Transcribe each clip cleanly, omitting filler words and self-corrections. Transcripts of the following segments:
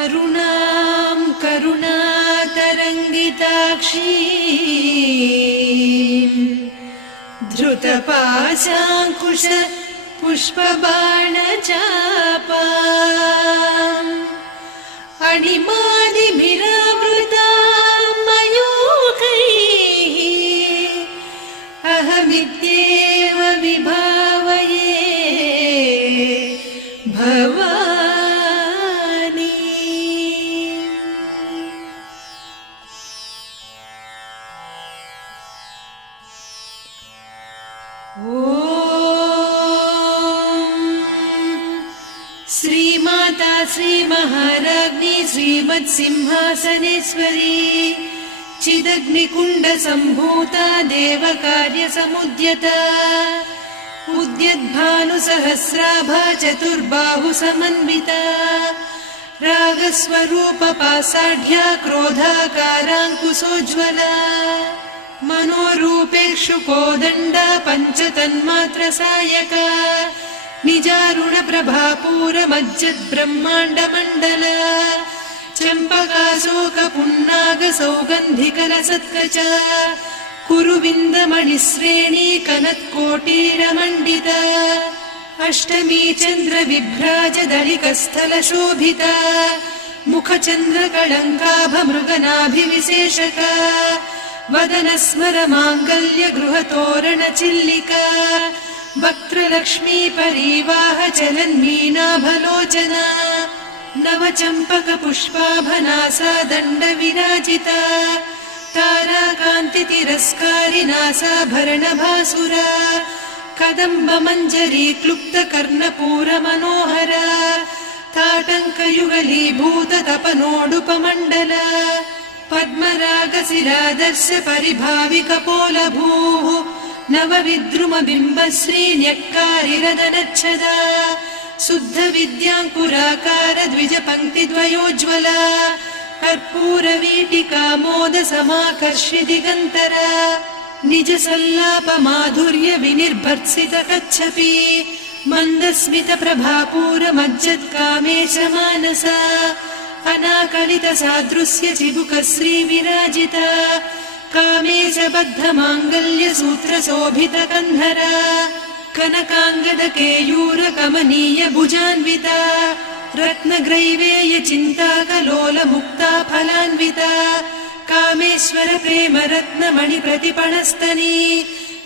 अरुणां करुणातरङ्गिताक्षीं धृतपाशाङ्कुश पुष्पबाणचापाम् अणिमादिभिरावृतां मयूखैः अहमित्येव विभावये भवानी। श्रीमाता श्रीमहाराज्ञी श्रीमत्सिंहासनेश्वरी चिदग्निकुण्डसम्भूता देवकार्यसमुद्यता उद्यद्भानुसहस्राभा चतुर्बाहुसमन्विता रागस्वरूपपासाढ्या क्रोधाकाराङ्कुशोज्ज्वला मनोरूपेक्षुकोदण्डा पञ्चतन्मात्रसायका निजारुणप्रभापूरमज्जद्ब्रह्माण्डमण्डला चम्पकाशोकपुन्नागसौगन्धिकलसत्कचा कुरुविन्दमणिश्रेणी कनत्कोटीरमण्डिता अष्टमी चन्द्रविभ्राजदलिकस्थलशोभिता मुखचन्द्रकळङ्काभमृगनाभिविशेषका वदनस्मरमाङ्गल्यगृहतोरणचिल्लिका वक्त्रलक्ष्मी परिवाह चलन्मीनाभलोचना नवचम्पकपुष्पाभनासा दण्डविराजिता ताराकान्तितिरस्कारिनासाभरणभासुरा कदम्बमञ्जरी क्लुप्तकर्णपूरमनोहरा ताटङ्कयुगलीभूततपनोडुपमण्डला पद्मरागशिरादर्श परिभाविकपोलभूः नवविद्रुमबिम्बश्रीन्यक्कारिरदनच्छदा शुद्धविद्याङ्कुराकार द्विजपङ्क्तिद्वयोज्ज्वला कर्पूरवीटिकामोदसमाकर्षि दिगन्तरा निजसल्लापमाधुर्य विनिर्भर्त्सितकच्छपि मन्दस्मितप्रभापूरमज्जत्कामेशमानसा अनाकलितसादृश्य चिबुकश्रीविराजिता कामेशबद्धमाङ्गल्यसूत्रशोभितकन्धरा कनकाङ्गदकेयूरकमनीय भुजान्विता रत्नग्रैवेयचिन्ताकलोलमुक्ता फलान्विता कामेश्वर प्रेमरत्नमणिप्रतिपणस्तनी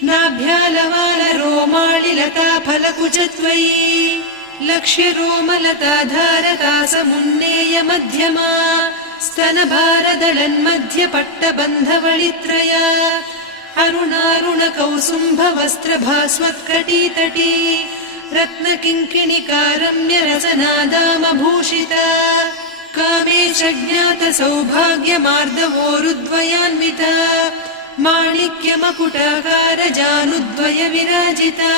नाभ्यालवालरोमाळिलता फलकुचत्वयी लक्ष्यरोमलताधारकासमुन्नेय मध्यमा स्तनभारदलन्मध्यपट्टबन्धवळित्रया अरुणारुणकौसुम्भवस्त्रभास्वत्कटीतटी रत्नकिङ्किणिकारम्यरसनादामभूषिता कामेशज्ञातसौभाग्यमार्दवोरुद्वयान्विता माणिक्यमकुटाकारजानुद्वय विराजिता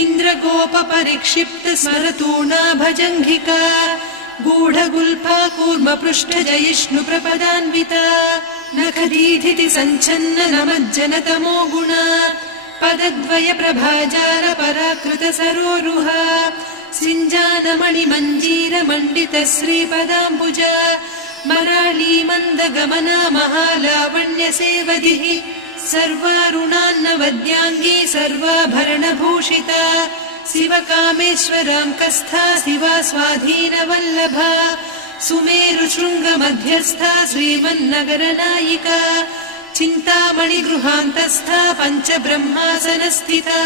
इन्द्रगोपपरिक्षिप्तस्मरतूणाभजङ्घिका गूढगुल्फा कूर्मपृष्ठजयिष्णुप्रपदान्विता नखदीधिति सञ्छन्न नमज्जनतमो गुणा पदद्वयप्रभाजाल पराकृतसरोरुहा सिञ्जानमणिमञ्जीरमण्डितश्रीपदाम्बुजा मराळीमन्दगमना महालावण्यसेवधिः सर्वारुणान्नवद्याङ्गी सर्वाभरणभूषिता शिवकामेश्वराङ्कस्था शिवा स्वाधीनवल्लभा सुमेरुशृङ्गमध्यस्था श्रीमन्नगरनायिका चिन्तामणिगृहान्तस्था पञ्चब्रह्मासनस्थिता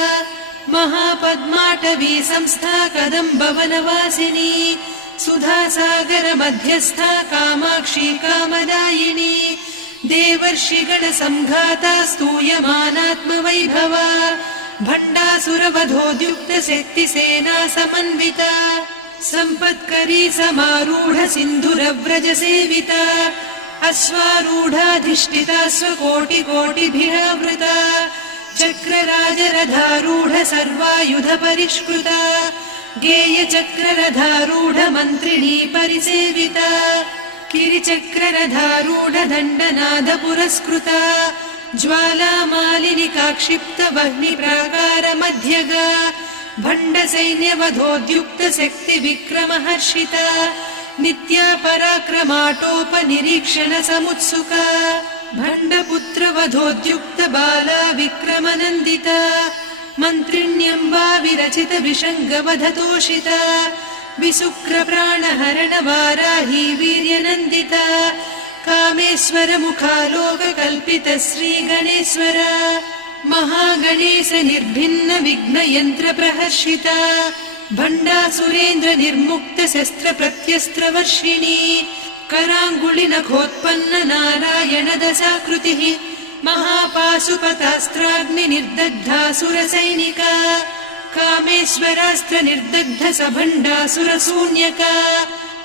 महापद्माटवी संस्था कदम्बवनवासिनी सुधासागरमध्यस्था कामाक्षी कामदायिनी देवर्षिगणसङ्घाता स्तूयमानात्मवैभवा भण्डासुरवधोद्युक्तशक्तिसेना समन्विता सम्पत्करी समारूढ सिन्धुरव्रजसेविता अश्वारूढाधिष्ठिता स्वकोटिकोटिभिरावृता चक्रराजरथारूढ सर्वायुधपरिष्कृता गेयचक्ररथारूढ मन्त्रिणी परिसेविता किरिचक्ररथारूढ दण्डनाद पुरस्कृता ज्वालामालिनिकाक्षिप्त वह्निप्राकार मध्यगा भण्डसैन्यवधोद्युक्त शक्ति विक्रमहर्षिता नित्या पराक्रमाटोपनिरीक्षण समुत्सुका भण्डपुत्र वधोद्युक्त बाला विक्रमनन्दिता मन्त्रिण्यम्बा विरचित विषङ्गवधतोषिता विसुक्र प्राणहरण वाराही वीर्यनन्दिता कामेश्वर मुखालोककल्पित श्रीगणेश्वर महागणेश निर्भिन्न विघ्नयन्त्र प्रहर्षिता भण्डासुरेन्द्र निर्मुक्त शस्त्र प्रत्यस्त्रवर्षिणी कराङ्गुलि नखोत्पन्न नारायण दशाकृतिः महापाशुपतास्त्राग्नि निर्दग्धासुरसैनिका कामेश्वरास्त्र निर्दग्ध सभण्डासुर शून्यका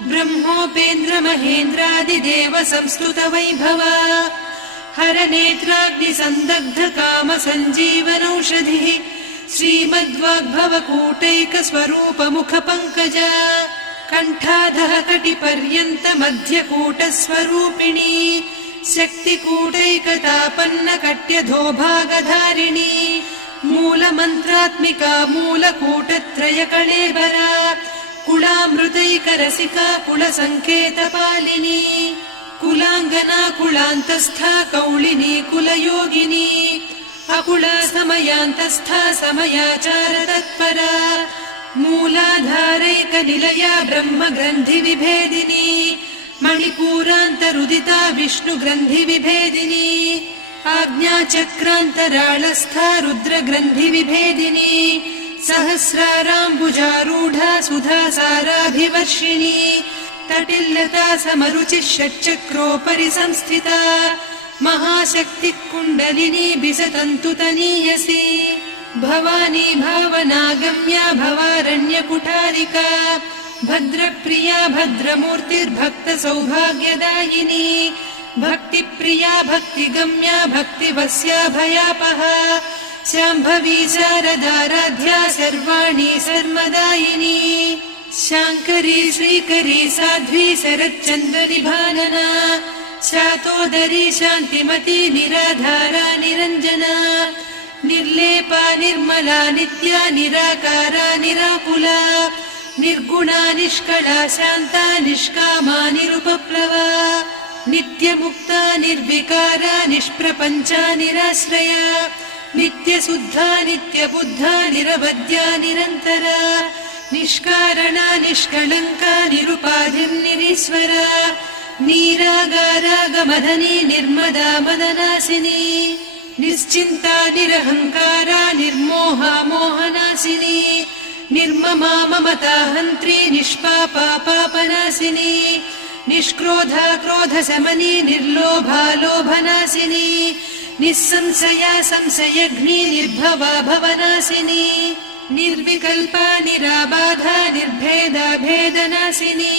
ब्रह्मोपेन्द्र महेन्द्रादिदेव संस्तुत वैभवा हर नेत्राग्नि संदग्ध काम सञ्जीवनौषधिः श्रीमद्वाग्भव कूटैक स्वरूप मुख पङ्कजा कण्ठाधः कटिपर्यन्त मध्यकूट स्वरूपिणी शक्तिकूटैकतापन्न कट्यधोभागधारिणी मूलमन्त्रात्मिका मूलकूटत्रय कळेबरा कुलामृतैकरसिका कुलसङ्केतपालिनी कुलाङ्गना कुलान्तस्था कौलिनी कुलयोगिनी अकुला समयान्तस्था समयाचार तत्परा मूलाधारैकनिलया ब्रह्मग्रन्थि विभेदिनी मणिपूरान्तरुदिता विष्णुग्रन्थि विभेदिनी आज्ञाचक्रान्तराळस्था रुद्रग्रन्थि विभेदिनी सहस्राराम्बुजारूढा सुधासाराभिवर्षिणी तटिल्लता समरुचिः षट्चक्रोपरि संस्थिता महाशक्तिः कुण्डलिनी बिसतन्तुतनीयसी भवानी भावनागम्या भवारण्यकुठारिका भद्रप्रिया भद्रमूर्तिर्भक्त सौभाग्यदायिनी भक्तिप्रिया भक्तिगम्या भक्तिवस्या भयापहा शाम्भवी शारदाराध्या सर्वाणि सर्वदायिनी शाङ्करी श्रीकरी साध्वी शरच्चन्द्रनिभानना शातोदरी शान्तिमती निराधारा निरञ्जना निर्लेपा निर्मला नित्या निराकारा निराकुला निर्गुणा निष्कला शान्ता निष्कामा निरुपप्लवा नित्यमुक्ता निर्विकारा निष्प्रपञ्चा निराश्रया नित्यशुद्धा नित्यबुद्धा निरवद्या निरन्तरा निष्कारणा निष्कलङ्का निरुपाधिर्निरीश्वरा नीरागारागमधनी निर्मदा मदनासिनी निश्चिन्ता निरहङ्कारा निर्मोहा मोहनासिनी निर्ममा ममता हन्त्री निष्पापा पापनासिनी निष्क्रोधा क्रोधशमनी निर्लोभा लोभनासिनी निस्संशया संशयघ्नी निर्भवा भवनासिनी निर्विकल्पा निराबाधा निर्भेदा भेदनासिनी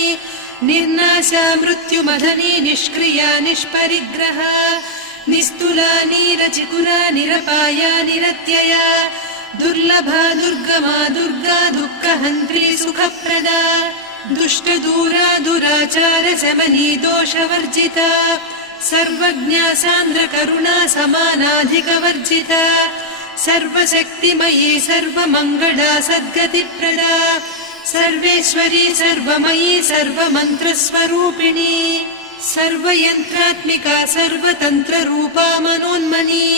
निर्नाशा मृत्युमधनी निष्क्रिया निष्परिग्रहा निस्तुला नीरचिकुरा निरपाया निरत्यया दुर्लभा दुर्गमा दुर्गा दुःखहन्त्री सुखप्रदा दुष्टदूरा दुराचार शमनी दोषवर्जिता सर्वज्ञा सान्द्रकरुणा समानाधिकवर्जिता सर्वशक्तिमयी सर्वमङ्गला सद्गतिप्रदा सर्वेश्वरी सर्वमयी सर्वमन्त्रस्वरूपिणी सर्वयन्त्रात्मिका सर्वतन्त्ररूपा मनोन्मनी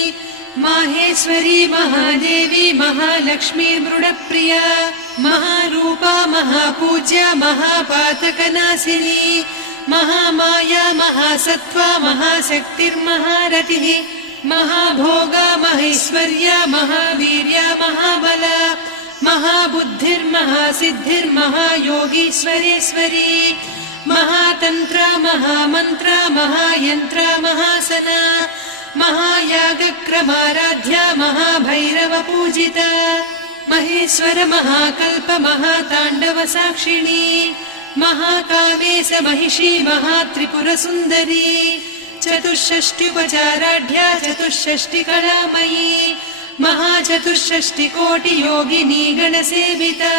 माहेश्वरी महादेवी महालक्ष्मी मृडप्रिया महारूपा महापूज्या महापातकनाशिनी महामाया महासत्त्वा महाशक्तिर्महारतिः महाभोगा महेश्वर्या महावीर्या महाबला महाबुद्धिर्महासिद्धिर्महायोगीश्वरेश्वरी महातन्त्रा महामन्त्रा महायन्त्रा महासना महायागक्रमाराध्या महाभैरवपूजिता महेश्वर महाकल्प महाताण्डव साक्षिणी महाकामेश महिषी महात्रिपुरसुन्दरी चतुष्षष्ट्युपचाराढ्या चतुष्षष्टिकलामयी महाचतुष्षष्टिकोटियोगिनी गणसेविता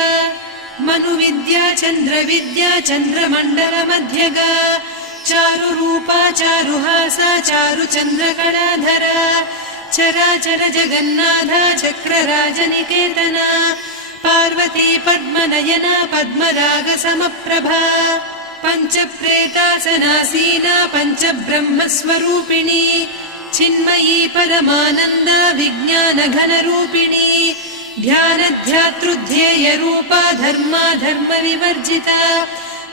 मनुविद्या चन्द्रविद्या चन्द्रमण्डलमध्यगा चारुरूपा चारुहासा चारुचन्द्रकलाधरा चराचर जगन्नाथा चक्रराजनिकेतना पार्वती पद्मनयना पद्मरागसमप्रभा पञ्चप्रेतासनासीना पञ्चब्रह्मस्वरूपिणी चिन्मयी परमानन्द विज्ञानघनरूपिणी ध्यानध्यातृध्येयरूपा धर्मा धर्मविवर्जिता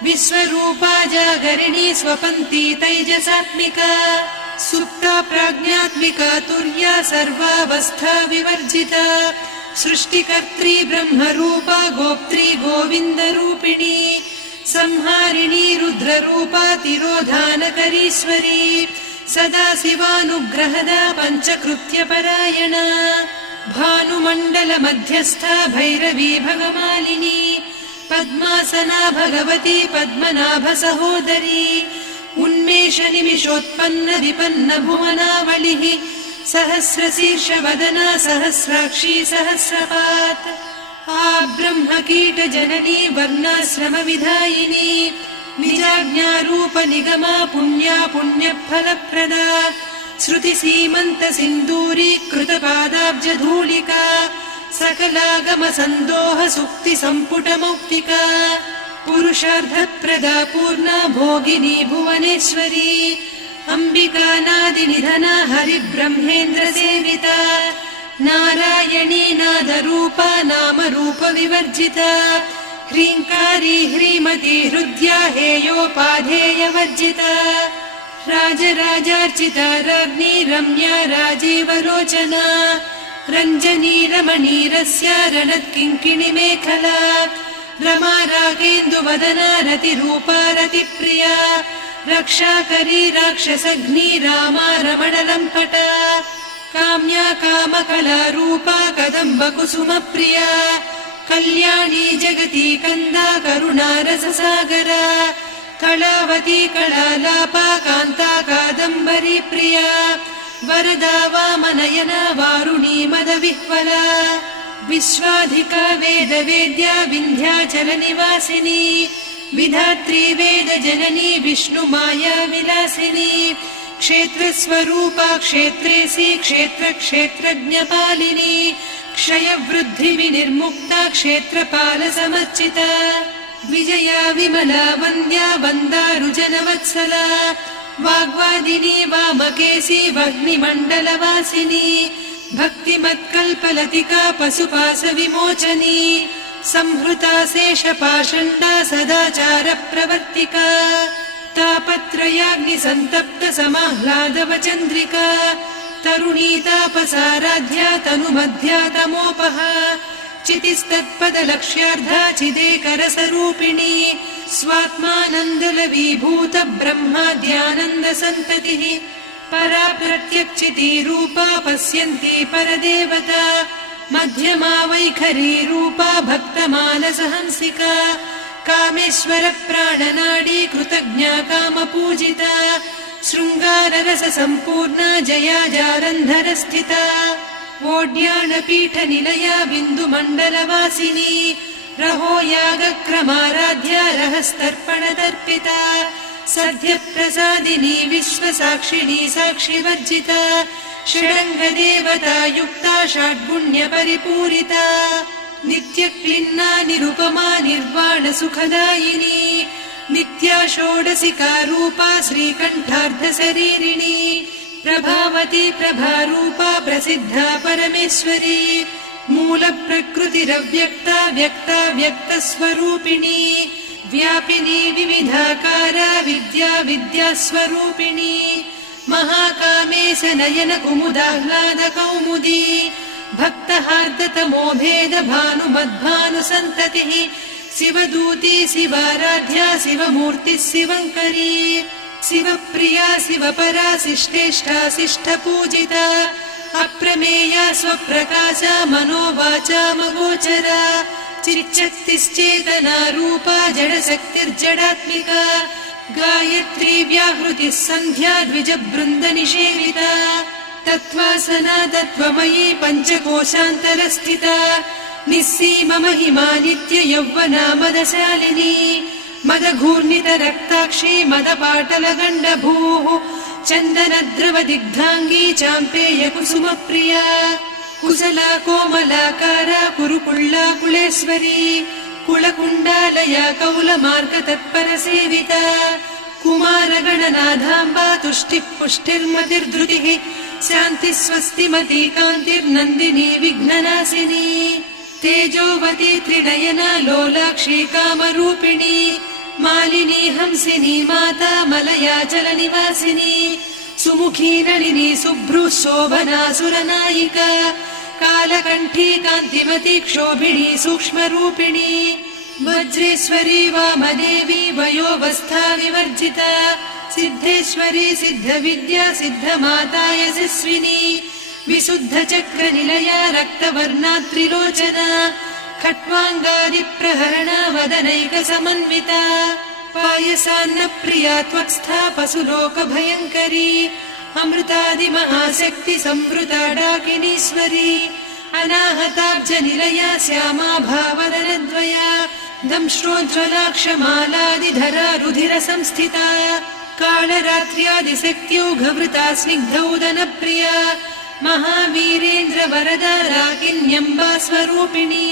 विश्वरूपा जागरिणी स्वपन्ती तैजसात्मिका सुप्ता प्राज्ञात्मिका तुर्या सर्वावस्था विवर्जिता सृष्टिकर्त्री ब्रह्मरूपा गोप्त्री गोविन्दरूपिणी संहारिणी रुद्ररूपा तिरोधानकरीश्वरी सदा शिवानुग्रहदा पञ्चकृत्यपरायणा भानुमण्डलमध्यस्था भैरवी भगमालिनी पद्मासना भगवती पद्मनाभसहोदरी उन्मेषनिमिषोत्पन्न विपन्न भुवनावलिः सहस्रशीर्षवदना सहस्राक्षी सहस्रपात् ब्रह्मकीटजननी वर्णाश्रमविधायिनी निजाज्ञारूपनिगमा पुण्या पुण्यफलप्रदा श्रुतिसीमन्तसिन्दूरीकृतपादाब्जधूलिका सकलागमसन्दोह सुक्तिसम्पुटमौक्तिका पुरुषार्थप्रदा पूर्णा भोगिनी भुवनेश्वरी अम्बिकानादिनिधना हरिब्रह्मेन्द्रसेविता नारायणी नादरूपा नामरूपविवर्जिता ह्रीङ्कारी ह्रीमती हृद्या हेयोपाधेयवर्जिता राजराजार्चिता राज्ञी रम्या राजीवलोचना रञ्जनी रमणीरस्य रणत्किङ्किणिमेखला रमा रागेन्दुवदना रतिरूपा रतिप्रिया रक्षाकरी राक्षसघ्नी रामा रमणलम्पटा काम्या कामकलारूपा कदम्बकुसुमप्रिया कल्याणी जगती कन्दा करुणा रससागरा कलावती कलालापा कान्ता कादम्बरी प्रिया वरदा वामनयना वारुणी मदविह्वला विश्वाधिका वेदवेद्या विन्ध्याचलनिवासिनी विधात्री वेदजननी विष्णुमाया विलासिनी क्षेत्रस्वरूपा क्षेत्रेसी क्षेत्रक्षेत्रज्ञपालिनी क्षयवृद्धिविनिर्मुक्ता क्षेत्रपालसमर्चिता विजया विमला वन्द्या वन्दारुजनवत्सला वाग्वादिनी वामकेशी वह्निमण्डलवासिनी भक्तिमत्कल्पलतिका पशुपाशविमोचनी संहृता शेषपाषण्डा सदाचारप्रवर्तिका तापत्रयाग्निसन्तप्त समाह्लादवचन्द्रिका तरुणी तापसाराध्या तनुमध्या तमोपहा चितिस्तत्पदलक्ष्यार्धा चिदेकरसरूपिणी स्वात्मानन्दलवीभूत ब्रह्माद्यानन्दसन्ततिः परा प्रत्यक्षितीरूपा पश्यन्ती परदेवता मध्यमा वैखरी रूपा भक्तमानसहंसिका कामेश्वर प्राणनाडी कृतज्ञा कामपूजिता शृङ्गाररस सम्पूर्णा जया जारन्धरस्थिता वोड्याणपीठनिलया बिन्दुमण्डलवासिनी रहो यागक्रमाराध्या रहस्तर्पणतर्पिता सद्यप्रसादिनी विश्वसाक्षिणी साक्षिवर्जिता षडङ्गदेवता युक्ता षड्गुण्यपरिपूरिता नित्यक्लिन्ना निरुपमा निर्वाणसुखदायिनी नित्या षोडशिका रूपा श्रीकण्ठार्धशरीरिणी प्रभावती प्रभारूपा प्रसिद्धा परमेश्वरी मूलप्रकृतिरव्यक्ता व्यक्ता व्यक्तस्वरूपिणी व्यापिनी विविधाकारा विद्या विद्यास्वरूपिणी महाकामेश नयन कुमुदाह्लाद कौमुदी भक्तहार्दतमो भेद भानुमद्भानुसन्ततिः शिवदूती शिवाराध्या शिवमूर्तिः शिवङ्करी शिवप्रिया शिवपरा शिष्टेष्टा शिष्टपूजिता अप्रमेया स्वप्रकाशा मनोवाचामगोचरा चिच्चक्तिश्चेतना रूपा जडशक्तिर्जडात्मिका गायत्री व्याहृतिः सन्ध्या द्विजबृन्दनिषेविता तत्त्वासना तत्त्वमयी पञ्चकोशान्तरस्थिता निस्सीम महिमा नित्य यौवना मदशालिनी मदघूर्णितरक्ताक्षी मदपाटलगण्डभूः चन्दनद्रवदिग्धाङ्गी चाम्पेय कुसुमप्रिया कुशला कोमलाकारा कुरुकुळ्ळा कुलेश्वरी कुलकुण्डालया कौलमार्गतत्परसेविता कुमारगणनाथाम्बा तुष्टिः पुष्टिर्मतिर्धृतिः शान्तिः स्वस्तिमती कान्तिर्नन्दिनी विघ्ननाशिनी तेजोवती त्रिनयना लोलाक्षी कामरूपिणी मालिनी हंसिनी माता मलयाचलनिवासिनी सुमुखी नलिनी शुभ्रुः शोभना सुरनायिका कालकण्ठी कान्तिमती क्षोभिणी सूक्ष्मरूपिणी वज्रेश्वरी वामदेवी वयोवस्था विवर्जिता सिद्धेश्वरी सिद्धविद्या सिद्धमाता यशस्विनी विशुद्धचक्रनिलया रक्तवर्णा त्रिलोचना खट्वाङ्गादिप्रहरणा वदनैकसमन्विता पायसान्नप्रिया त्वक्स्था पशुलोकभयङ्करी अमृतादिमहाशक्ति संवृता डाकिनीश्वरी अनाहताब्जनिलया श्यामा भावदनद्वया दंष्ट्रोज्ज्वलाक्षमालादिधरा रुधिरसंस्थिता कालरात्र्यादिशक्त्योघवृता स्निग्धौदनप्रिया महावीरेन्द्रवरदा राकिन्यम्बा स्वरूपिणी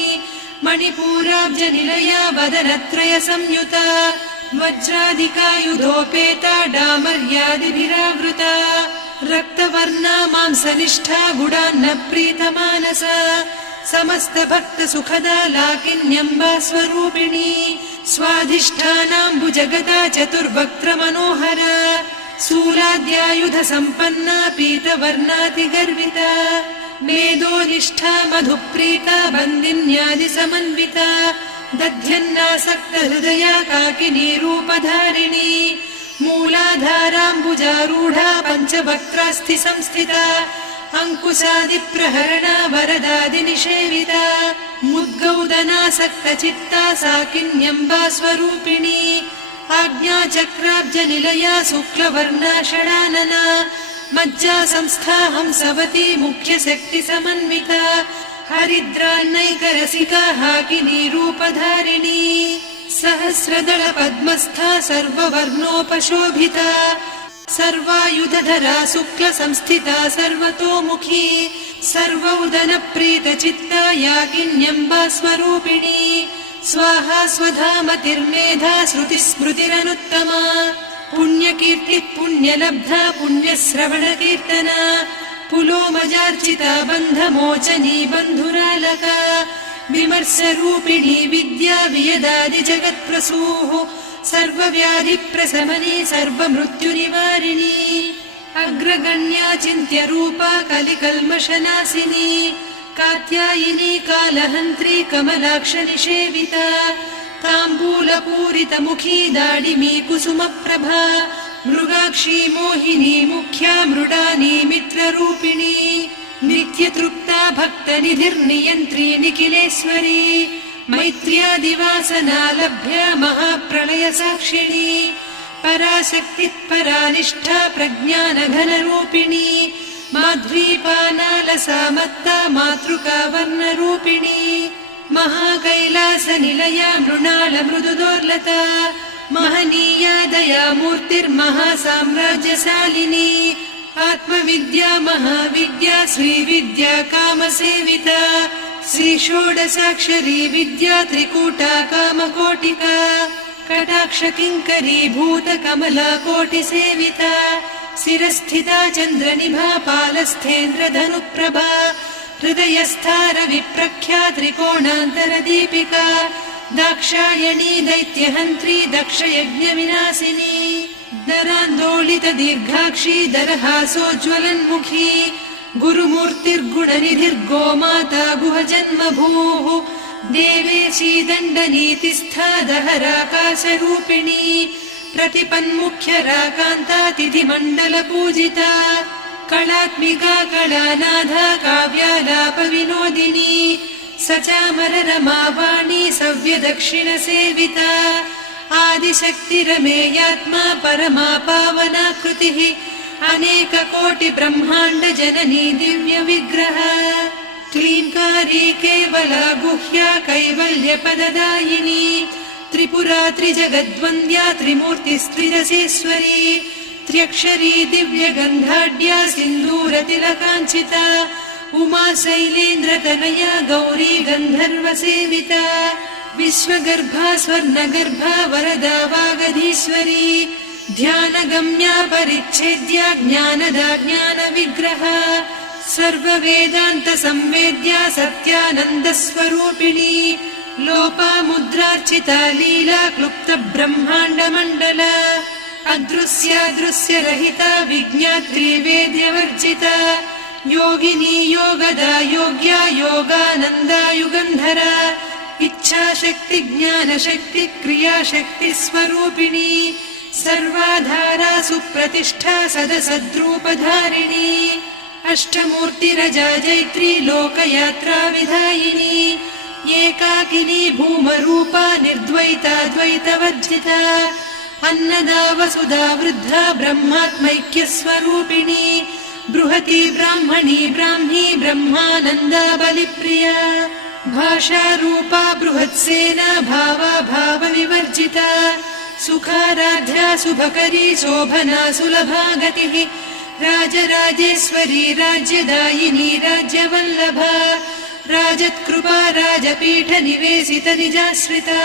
मणिपूराब्जनिलया वदनत्रय संयुता वज्राधिकायुधोपेता डामर्यादिभिरावृता रक्तवर्णा मांसनिष्ठा गुडान्नप्रीतमानसा समस्तभक्तसुखदा लाकिन्यम्बा स्वरूपिणी स्वाधिष्ठानाम्बुजगदा चतुर्वक्त्रमनोहरा शूलाद्यायुधसम्पन्ना पीतवर्णातिगर्विता मेदोनिष्ठा मधुप्रीता बन्दिन्यादिसमन्विता दध्यन्नासक्तहृदया काकिनी रूपधारिणी मूलाधाराम्बुजारूढा पञ्चवक्त्रास्थि संस्थिता अङ्कुशादिप्रहरणा वरदादिनिषेविता मुद्गौदनासक्तचित्ता साकिन्यम्बा स्वरूपिणी आज्ञाचक्राब्जनिलया शुक्लवर्णा षडानना मज्जा संस्था हंसवती मुख्यशक्तिसमन्विता हरिद्रान्नैकरसिका हाकिनी रूपधारिणी सहस्रदल पद्मस्था सर्ववर्णोपशोभिता सर्वायुधधरा शुक्लसंस्थिता सर्वतोमुखी सर्वौदनप्रीतचित्ता याकिन्यम्बा स्वरूपिणी स्वाहा स्वधामतिर्मेधा श्रुतिस्मृतिरनुत्तमा पुण्यकीर्तिः पुण्यलब्धा पुण्यश्रवणकीर्तना पुलोमजार्चिता बन्धमोचनी बन्धुरालका विमर्शरूपिणी विद्या वियदादिजगत्प्रसूः सर्वव्याधिप्रशमनी सर्वमृत्युनिवारिणी अग्रगण्या चिन्त्यरूपा कलिकल्मषनाशिनी कात्यायिनी कालहन्त्री कमलाक्षनिषेविता ताम्बूलपूरितमुखी दाडिमी कुसुमप्रभा मृगाक्षी मोहिनी मुख्या मृडानी मित्ररूपिणी नित्यतृप्ता भक्तनिधिर्नियन्त्री निखिलेश्वरी मैत्र्यादिवासना लभ्या महाप्रलयसाक्षिणी पराशक्तिः परानिष्ठा प्रज्ञानघनरूपिणी माध्वीपानालसा मत्ता मातृका वर्णरूपिणी महाकैलासनिलया मृणालमृदुदोर्लता महनीया दयामूर्तिर्महासाम्राज्यशालिनी आत्मविद्या महाविद्या श्रीविद्या कामसेविता श्रीषोडशाक्षरी विद्या त्रिकूटा कामकोटिका कटाक्षकिङ्करी भूतकमला कोटिसेविता शिरस्थिता चन्द्रनिभा पालस्थेन्द्रधनुप्रभा हृदयस्था रविप्रख्या त्रिकोणान्तरदीपिका दाक्षायणी दैत्यहन्त्री दक्षयज्ञविनाशिनी दरान्दोलितदीर्घाक्षी दरहासोज्ज्वलन्मुखी गुरुमूर्तिर्गुणनिधिर्गोमाता गुहजन्मभूः देवेशी दण्डनीतिस्था दहराकाशरूपिणी प्रतिपन्मुख्यराकान्ता तिथिमण्डलपूजिता कलात्मिका कलानाथा काव्यालापविनोदिनी सचामररमावाणी सव्यदक्षिणसेविता आदिशक्तिरमेयात्मा परमा पावनाकृतिः अनेककोटिब्रह्माण्डजननी दिव्यविग्रह क्लीङ्कारी केवला गुह्या कैवल्यपददायिनी त्रिपुरा त्रिजगद्वन्द्या त्रिमूर्तिस्त्रिदशेश्वरी त्र्यक्षरी दिव्यगन्धाढ्या सिन्दूरतिलकाञ्चिता उमा शैलेन्द्रतनया गौरी गन्धर्वसेविता विश्वगर्भा स्वर्णगर्भा वरदा वागधीश्वरी ध्यानगम्या परिच्छेद्या ज्ञानदा ज्ञानविग्रहा सर्ववेदान्तसंवेद्या सत्यानन्दस्वरूपिणी लोपामुद्रार्चिता लीला क्लुप्तब्रह्माण्डमण्डला अदृश्यादृश्यरहिता विज्ञात्री वेद्यवर्जिता योगिनी योगदा योग्या योगानन्दा युगन्धरा इच्छाशक्ति ज्ञानशक्ति क्रियाशक्ति स्वरूपिणी सर्वाधारा सुप्रतिष्ठा सदसद्रूपधारिणी अष्टमूर्तिरजा जैत्री लोकयात्रा विधायिनी एकाकिनी भूमरूपा निर्द्वैता द्वैतवर्जिता अन्नदा वसुधा वृद्धा ब्रह्मात्मैक्यस्वरूपिणी बृहती ब्राह्मणी ब्राह्मी ब्रह्मानन्दा बलिप्रिया भाषारूपा बृहत्सेना भावा भावविवर्जिता सुखाराध्या शुभकरी शोभना सुलभा गतिः राजराजेश्वरी राज्यदायिनी राज्यवल्लभा राजत्कृपा राजपीठ निवेशित निजाश्रिता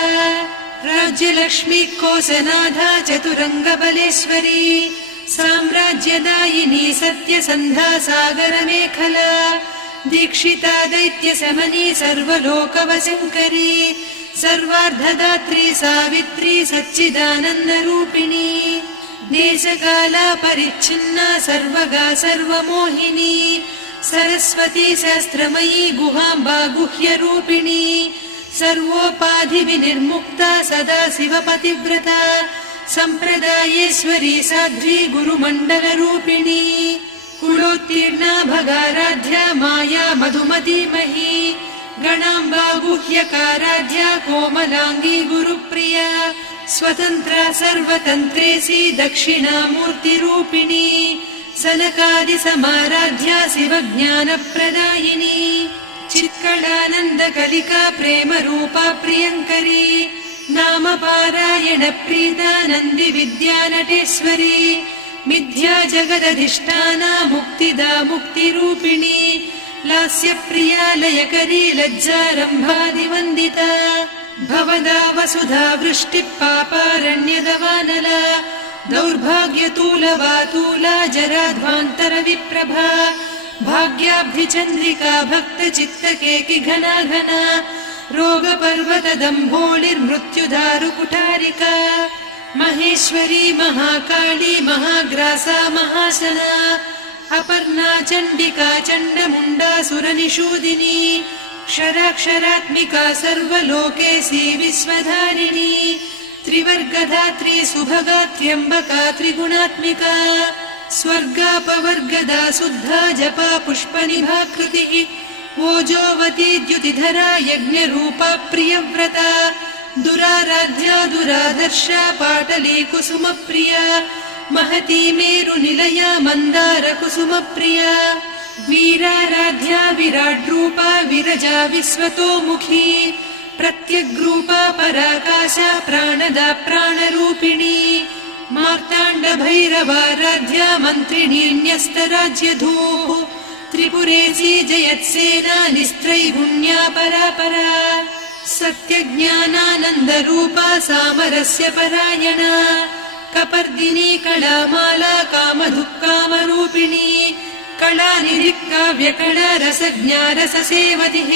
राज्यलक्ष्मी कोसनाधा चतुरङ्गबलेश्वरी साम्राज्यदायिनी सत्यसन्धा सागरमेखला दीक्षिता दैत्यशमनी सर्वलोकवशङ्करी सर्वार्धदात्री सावित्री सच्चिदानन्दरूपिणी देशकाला परिच्छिन्ना सर्वगा सर्वमोहिनी सरस्वती शास्त्रमयी गुहाम्बा गुह्यरूपिणी सर्वोपाधिविनिर्मुक्ता सदा शिवपतिव्रता सम्प्रदायेश्वरी साध्वी गुरुमण्डलरूपिणी कुलोत्तीर्णा भगाराध्या माया मधुमतीमही गणाम्बा गुह्यकाराध्या कोमलाङ्गी गुरुप्रिया स्वतन्त्रा सर्वतन्त्रेसी दक्षिणामूर्तिरूपिणी सनकादिसमाराध्या शिवज्ञानप्रदायिनी चित्कलानन्दकलिका प्रेमरूपा प्रियङ्करी नामपारायण प्रीता नन्दिविद्यानटेश्वरी मिथ्या जगदधिष्ठाना मुक्तिदा मुक्तिरूपिणी लास्यप्रिया लयकरी लज्जारम्भादिवन्दिता भवदा वसुधा वृष्टिः पापारण्यदवानला दौर्भाग्यतूलवातूला जराध्वान्तरविप्रभा भाग्याब्धिचन्द्रिका भक्तचित्तकेकि घना घना रोगपर्वतदम्भोलिर्मृत्युदारुकुठारिका महेश्वरी महाकाली महाग्रासा महाशना अपर्णा चण्डिका चण्डमुण्डा सुरनिषूदिनी क्षराक्षरात्मिका सर्वलोकेशी विश्वधारिणी त्रिवर्गधात्री सुभगा त्र्यम्बका त्रिगुणात्मिका स्वर्गापवर्गदा शुद्धा जपा पुष्पनिभाकृतिः ओजोवती द्युतिधरा यज्ञरूपा प्रियव्रता दुराराध्या दुरादर्शा पाटली कुसुमप्रिया महती मेरुनिलया मन्दार कुसुमप्रिया वीराराध्या विराड्रूपा विरजा विश्वतोमुखी प्रत्यग्रूपा पराकाशा प्राणदा प्राणरूपिणी मार्ताण्ड भैरवाराध्या मन्त्रिणी न्यस्तराज्यधूः त्रिपुरेशी जयत्सेना निस्त्रैगुण्या परापरा सत्यज्ञानानन्दरूपा सामरस्य परायणा कपर्दिनी कलामाला कामधुक्कामरूपिणी कलानिधिकाव्यकला रसज्ञा रससेवतिः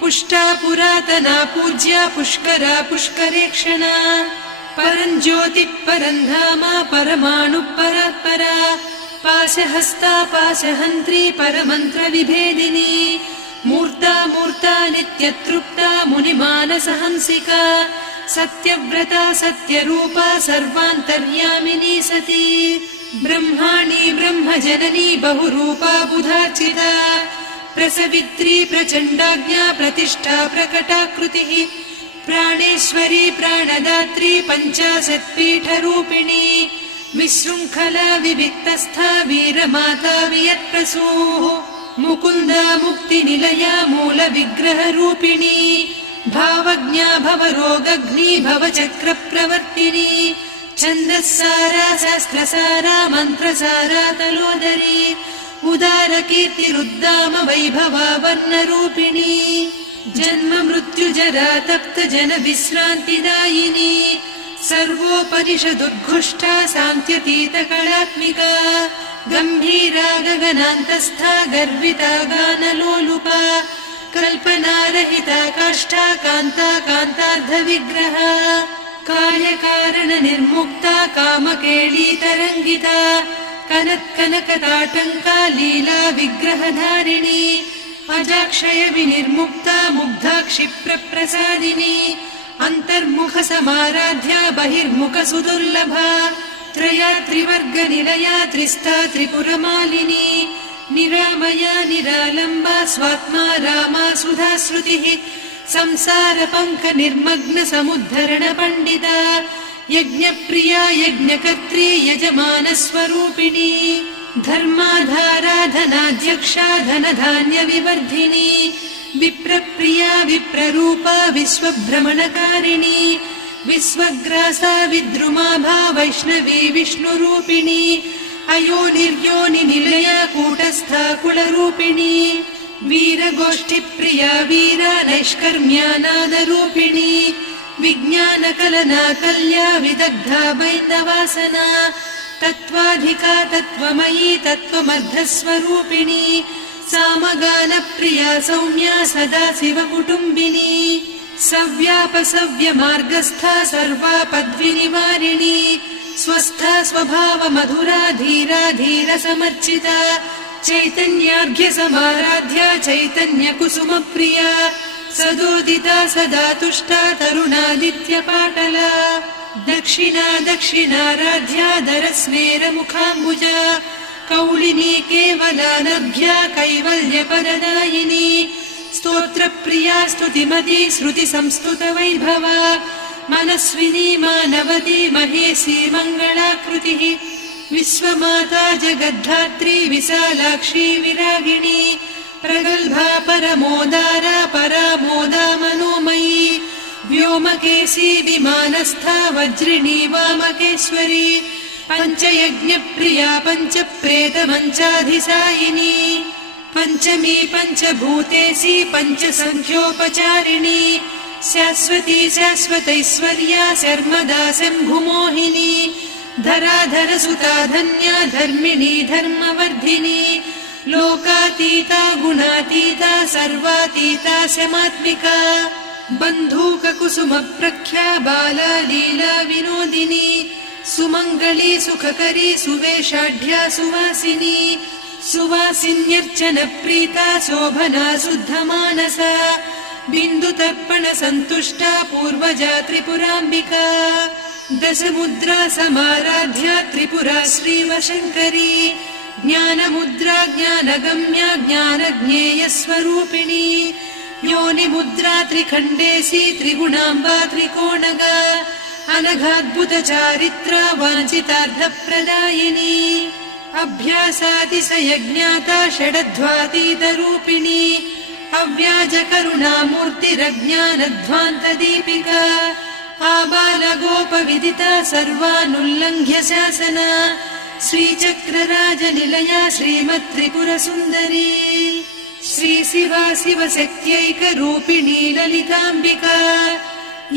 पुष्टा पुरातना पूज्या पुष्करा पुष्करेक्षणा परञ्ज्योतिः परन्धामा परमाणुः परात्परा पाशहस्ता पाशहन्त्री परमन्त्रविभेदिनी मूर्ता मूर्ता नित्यतृप्ता मुनिमानसहंसिका सत्यव्रता सत्यरूपा सर्वान्तर्यामिनी सती ब्रह्माणी ब्रह्मजननी बहुरूपा बुधार्चिता प्रसवित्री प्रचण्डाज्ञा प्रतिष्ठा प्रकटाकृतिः प्राणेश्वरी प्राणदात्री पञ्चाशत्पीठरूपिणी विशृङ्खला विविक्तस्था वीरमाता वियत्प्रसूः मुकुन्दा मुक्तिनिलया मूलविग्रहरूपिणी भावज्ञा भवरोगग्नी भवचक्रप्रवर्तिनी छन्दस्सारा शास्त्रसारा मन्त्रसारा तलोदरी उदारकीर्तिरुद्दाम वैभवा वर्णरूपिणी जन्म मृत्यु मृत्युजरा तप्तजनविश्रान्तिदायिनी सर्वोपनिषदुद्घुष्टा सान्त्यतीतकलात्मिका गम्भीरा गगनान्तस्था गर्विता गानलोलुपा कल्पनारहिता काष्ठा कान्ता कान्तार्धविग्रहा कार्यकारणनिर्मुक्ता कामकेळीतरङ्गिता कनत्कनकताटङ्का लीला विग्रहधारिणी अजाक्षय विनिर्मुक्ता मुग्धा क्षिप्रप्रसादिनी अन्तर्मुखसमाराध्या बहिर्मुखसुदुर्लभा त्रयात्रिवर्गनिलया त्रिस्ता त्रिपुरमालिनी निरामया निरालम्बा स्वात्मा रामा सुधाश्रुतिः संसारपङ्कनिर्मग्नसमुद्धरणपण्डिता यज्ञप्रिया यज्ञकर्त्री यजमानस्वरूपिणी धर्माधाराधनाध्यक्षा धनधान्यविवर्धिनी विप्रप्रिया विप्ररूपा विश्वभ्रमणकारिणी विश्वग्रासा विद्रुमाभा वैष्णवी विष्णुरूपिणी अयोनिर्योनिनिलया कूटस्था कुलरूपिणी वीरगोष्ठिप्रिया वीरा नैष्कर्म्यानादरूपिणी विज्ञानकलना कल्या विदग्धा बैन्दवासना तत्त्वाधिका तत्त्वमयी तत्त्वमर्धस्वरूपिणी सामगानप्रिया सौम्या सदा शिवकुटुम्बिनी सव्यापसव्यमार्गस्था सर्वापद्विनिवारिणी स्वस्था स्वभावमधुरा धीरा धीरसमर्चिता चैतन्यार्घ्यसमाराध्या चैतन्यकुसुमप्रिया सदोदिता सदा तुष्टा तरुणादित्यपाटला दक्षिणा दक्षिणाराध्या दरस्मेरमुखाम्बुजा कौलिनी केवलानर्घ्या कैवल्यपददायिनी स्तोत्रप्रिया स्तुतिमती श्रुतिसंस्तुतवैभवा मनस्विनी मानवती महेशी मङ्गलाकृतिः विश्वमाता जगद्धात्री विशालाक्षी विरागिणी प्रगल्भा परमोदारा परामोदा मनोमयी व्योमकेशी विमानस्था वज्रिणी वामकेश्वरी पञ्चयज्ञप्रिया पञ्चप्रेतमञ्चाधिसायिनी पञ्चमी पञ्चभूतेशी पञ्चसङ्ख्योपचारिणी शाश्वती शाश्वतैश्वर्या शर्मदा शम्भुमोहिनी धराधरसुता धन्या धर्मिणी धर्मवर्धिनी लोकातीता गुणातीता सर्वातीता शमात्मिका बन्धूककुसुमप्रख्या बाला लीला विनोदिनी सुमङ्गली सुखकरी सुवेशाढ्या सुवासिनी सुवासिन्यर्चनप्रीता शोभना शुद्धमानसा बिन्दुतर्पणसन्तुष्टा पूर्वजा त्रिपुराम्बिका दशमुद्रा समाराध्या त्रिपुरा श्रीवशङ्करी ज्ञानमुद्रा ज्ञानगम्या ज्ञानज्ञेयस्वरूपिणी योनिमुद्रा त्रिखण्डेशी त्रिगुणाम्बा त्रिकोणगा अनघाद्भुतचारित्रा वाञ्छितार्थप्रदायिनी अभ्यासातिशयज्ञाता षडध्वातीतरूपिणी अव्याजकरुणामूर्तिरज्ञानध्वान्तदीपिका आबालगोपविदिता सर्वानुल्लङ्घ्य शासना श्रीचक्रराजनिलया श्रीमत्त्रिपुरसुन्दरी श्रीशिवा शिवशक्त्यैकरूपिणी ललिताम्बिका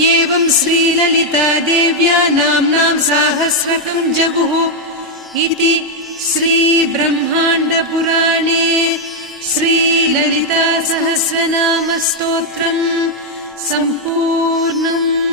एवं श्रीललिता देव्या नाम्नां साहस्रकं जगुः इति श्रीब्रह्माण्डपुराणे श्रीललिता सहस्रनामस्तोत्रम् सम्पूर्णम्।